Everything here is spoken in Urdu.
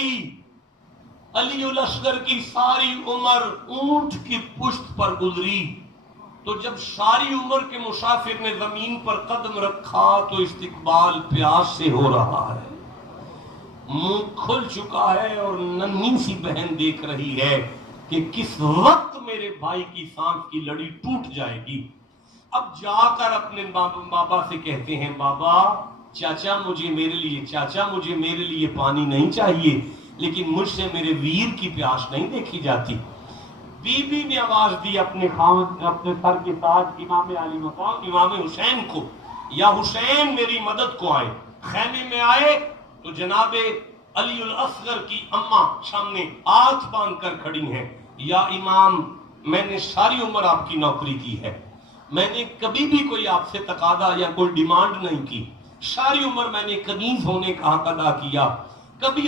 گئی. علی الاصغر کی ساری عمر اونٹ کی پشت پر گزری. تو جب ساری عمر کے مسافر نے زمین پر قدم رکھا تو استقبال پیاس سے ہو رہا ہے, منہ کھل چکا ہے اور ننھی سی بہن دیکھ رہی ہے کہ کس وقت میرے بھائی کی سانس کی لڑی ٹوٹ جائے گی. اب جا کر اپنے بابا سے کہتے ہیں, بابا چاچا مجھے میرے لیے پانی نہیں چاہیے, لیکن مجھ سے میرے ویر کی پیاس نہیں دیکھی جاتی. بی بی نے آواز دی اپنے سر کے ساتھ امام علی مقام امام حسین کو, یا حسین میری مدد کو آئے. خیمے میں آئے تو جناب علی الاصغر کی اماں سامنے ہاتھ باندھ کر کھڑی ہیں, یا امام میں نے ساری عمر آپ کی نوکری کی ہے, میں نے کبھی بھی کوئی آپ سے تقاضا یا کوئی ڈیمانڈ نہیں کی, ساری عمر میں نے کنیز ہونے کا حق ادا کیا, کبھی